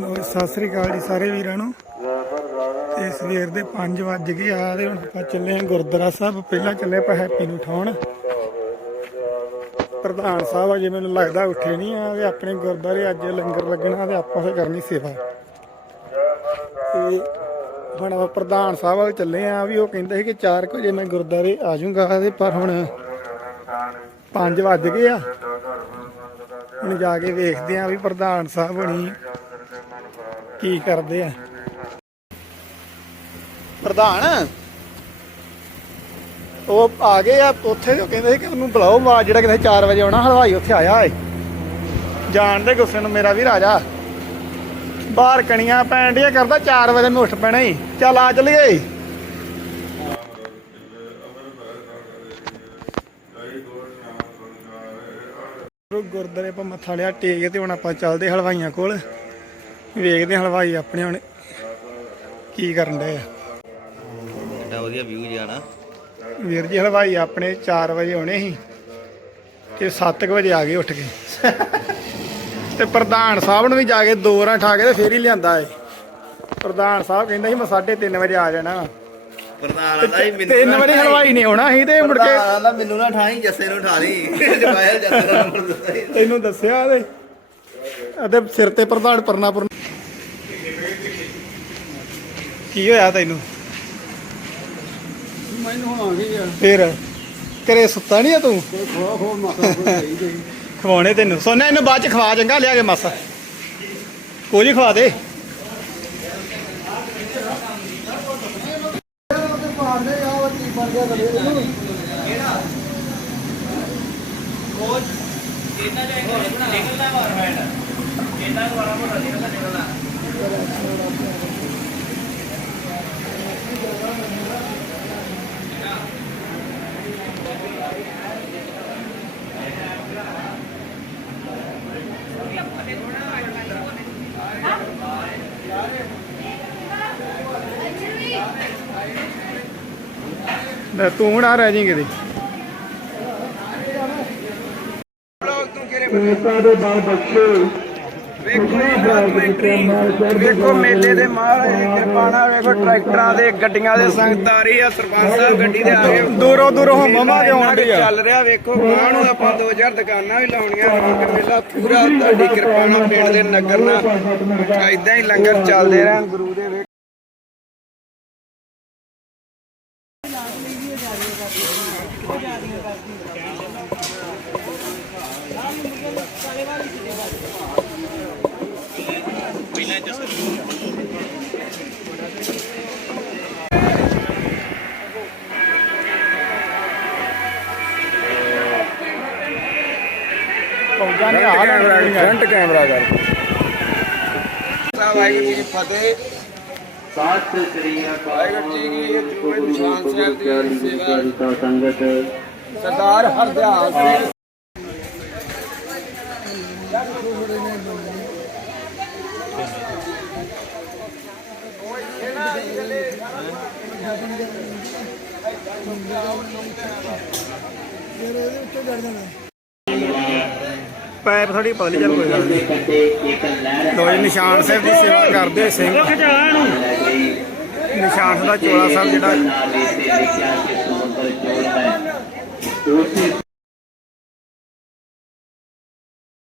ਲੋ ਸਤਿ ਸ੍ਰੀ ਅਕਾਲ ਜੀ ਸਾਰੇ ਵੀਰਾਂ ਨੂੰ। ਤੇ ਸਵੇਰ ਦੇ 5 ਵੱਜ ਗਏ ਆ ਤੇ ਹੁਣ ਆਪਾਂ ਚੱਲੇ ਆਂ ਗੁਰਦੁਆਰਾ ਸਾਹਿਬ। ਪਹਿਲਾਂ ਚੱਲੇ ਆਪਾਂ ਹੈਪੀ ਨੂੰ ਉਠਾਉਣ। ਪ੍ਰਧਾਨ ਸਾਹਿਬ ਅਜੇ ਮੈਨੂੰ ਲੱਗਦਾ ਉੱਠੇ ਨਹੀਂ ਆ ਤੇ ਆਪਣੇ ਗੁਰਦੁਆਰੇ ਅੱਜ ਲੰਗਰ ਲੱਗਣਾ ਤੇ ਆਪਾਂ ਫੇ ਕਰਨੀ ਸੇਵਾ। ਤੇ ਹੁਣ ਪ੍ਰਧਾਨ ਸਾਹਿਬ ਵੱਲ ਚੱਲੇ ਆ ਵੀ ਉਹ ਕਹਿੰਦੇ ਸੀ ਕਿ 4 ਵਜੇ ਮੈਂ ਗੁਰਦੁਆਰੇ ਆ ਜਾਊਂਗਾ ਤੇ ਪਰ ਹੁਣ 5 ਵੱਜ ਗਏ ਆ। ਹੁਣ ਜਾ ਕੇ ਵੇਖਦੇ ਆ ਵੀ ਪ੍ਰਧਾਨ ਸਾਹਿਬ ਹਣੀ ਕੀ ਕਰਦੇ ਆ। ਪ੍ਰਧਾਨ, ਉਹ ਆ ਗਏ ਆ, ਉੱਥੇ ਉਹ ਕਹਿੰਦੇ ਸੀ ਕਿ ਉਹਨੂੰ ਬੁਲਾਓ ਮਾ ਜਿਹੜਾ ਕਿਤੇ 4 ਵਜੇ ਆਉਣਾ, ਹਲਵਾਈ ਉੱਥੇ ਆਇਆ ਏ। ਜਾਣ ਦੇ ਗੁੱਸੇ ਨੂੰ ਮੇਰਾ ਵੀ ਰਾਜਾ। ਬਾਹਰ ਕਣੀਆਂ ਪੈਣ ਡੀਆਂ ਕਰਦਾ 4 ਵਜੇ ਨੂੰ ਉੱਠ ਪੈਣਾ ਈ। ਚੱਲ ਆ ਚਲੀਏ ਗੁਰੂ ਗੁਰਦਾਰੇ ਆਪਾਂ ਮੱਥਾ ਲਿਆ ਟੇਕ ਤੇ ਹੁਣ ਆਪਾਂ ਚੱਲਦੇ ਹਲਵਾਈਆਂ ਕੋਲ। ਵੇਖਦੇ ਹਲਵਾਈ ਆਪਣੇ ਹੁਣ ਕੀ ਕਰਨ ਡਏ ਆ। ਕਿੱਡਾ ਵਧੀਆ ਵਿਊ ਜਾਣਾ ਵੀਰ ਜੀ ਹਲਵਾਈ ਆਪਣੇ 4 ਵਜੇ ਆਉਣੇ ਸੀ ਤੇ 7 ਵਜੇ ਆ ਗਏ ਉੱਠ ਕੇ। ਤੇ ਪ੍ਰਧਾਨ ਸਾਹਿਬ ਨੂੰ ਵੀ ਜਾ ਕੇ ਦੋ ਰਾਂ ਠਾ ਕੇ ਤੇ ਫੇਰ ਹੀ ਲਿਆਂਦਾ ਏ। ਪ੍ਰਧਾਨ ਸਾਹਿਬ ਕਹਿੰਦਾ ਸੀ ਮੈਂ 3:30 ਵਜੇ ਆ ਜਾਣਾ। ਪ੍ਰਧਾਨ ਆਂਦਾ ਹੀ ਮੈਨੂੰ 3 ਵਜੇ ਹਲਵਾਈ ਨੇ ਆਉਣਾ ਸੀ ਤੇ ਮੁੜ ਕੇ ਆਂਦਾ ਮੈਨੂੰ ਨਾ ਠਾਈ ਜੱਸੇ ਨੂੰ ਠਾ ਲਈ ਜਵਾਇਆ ਜੱਸੇ ਦਾ ਨੰਬਰ ਦਿੱਤਾ ਸੀ। ਤੈਨੂੰ ਦੱਸਿਆ ਤੇ। ਅਤੇ ਸਿਰ ਤੇ ਪ੍ਰਧਾਨ ਪਰਨਾ ਪੁਰਨਾ ਕੀ ਹੋਇਆ ਤੈਨੂੰ? ਮੈਨੂੰ ਹੁਣ ਆ ਗਈ ਆ। ਫੇਰ ਘਰੇ ਸੁੱਤਾ ਨਹੀਂ ਆ ਤੂੰ? ਤੇ ਖੋ ਖੋ ਮਾਸਾ ਕੋਈ ਗਈ ਗਈ। ਖਵਾਉਣੇ ਤੈਨੂੰ। ਸੋਨਾ ਇਹਨੂੰ ਬਾਅਦ ਚ ਖਵਾ ਚੰਗਾ ਲਿਆ ਕੇ ਮਾਸਾ। ਕੋਈ ਖਵਾ ਦੇ। ਮਾਰਦੇ ਆ ਉਹ ਕੀ ਬਣ ਗਿਆ ਕਦੇ? ਇਹਨੂੰ ਲੈ ਤੂੰ ਹੁਣ ਆ ਰਹਿ ਜੀ ਕਿਤੇ ਵੇਖੋ ਮੇਲੇ ਦੇ ਮਹਾਰਾਜ ਦੀ ਕਿਰਪਾਣਾ ਵੇਖੋ ਟਰੈਕਟਰਾਂ ਦੇ ਗੱਡੀਆਂ ਦੇ ਸੰਗਤ ਆ ਰਹੀ ਆ ਸਰਪੰਚ ਸਾਹਿਬ ਗੱਡੀ ਦੇ ਆ ਗਏ। ਦੂਰੋਂ ਦੂਰੋਂ ਹਮਾਂ ਦੇ ਆਉਣ ਆ। ਚੱਲ ਰਿਹਾ ਵੇਖੋ ਗਾਂ ਨੂੰ ਆਪਾਂ 2000 ਦੁਕਾਨਾਂ ਵੀ ਲਾਉਣੀਆਂ ਰੌਣਕ ਮੇਲਾ ਪੂਰਾ ਤੁਹਾਡੀ ਕਿਰਪਾਣਾ ਪਿੰਡ ਦੇ ਨਗਰ ਨਾਲ। ਇਦਾਂ ਹੀ ਲੰਗਰ ਚੱਲਦੇ ਰਹਿਣ ਗੁਰੂ ਦੇ ਫੌਜਾਂ ਨੇ ਆ ਫਰੰਟ ਕੈਮਰਾ ਕਰ। ਵਾਹਿਗੁਰੂ ਜੀ ਫਤਿਹ। ਸਤਿ ਸ੍ਰੀ ਅਕਾਲ ਵਾਹਿਗੁਰੂ ਜੀ ਕੀ ਜੂਏ ਨਿਸ਼ਾਨ ਸਾਹਿਬ ਦੀ ਸੇਵਾ। ਸੰਗਤ। ਸਰਦਾਰ ਹਰਦਿਆਲ ਸਿੰਘ। ਪੈਪ ਥੋੜੀ ਪਤਲੀ ਚੱਲ ਕੋਈ ਗੱਲ ਨਹੀਂ। ਕੱਟੇ ਇੱਕ ਲਹਿਰ ਲੋ ਜੀ ਨਿਸ਼ਾਨ ਸਾਹਿਬ ਦੀ ਸੇਵਾ ਕਰਦੇ ਹੋਏ ਸਿੰਘ। ਨਿਸ਼ਾਨ ਸਾਹਿਬ ਦਾ ਚੋਲਾ ਸਾਹਿਬ ਜਿਹੜਾ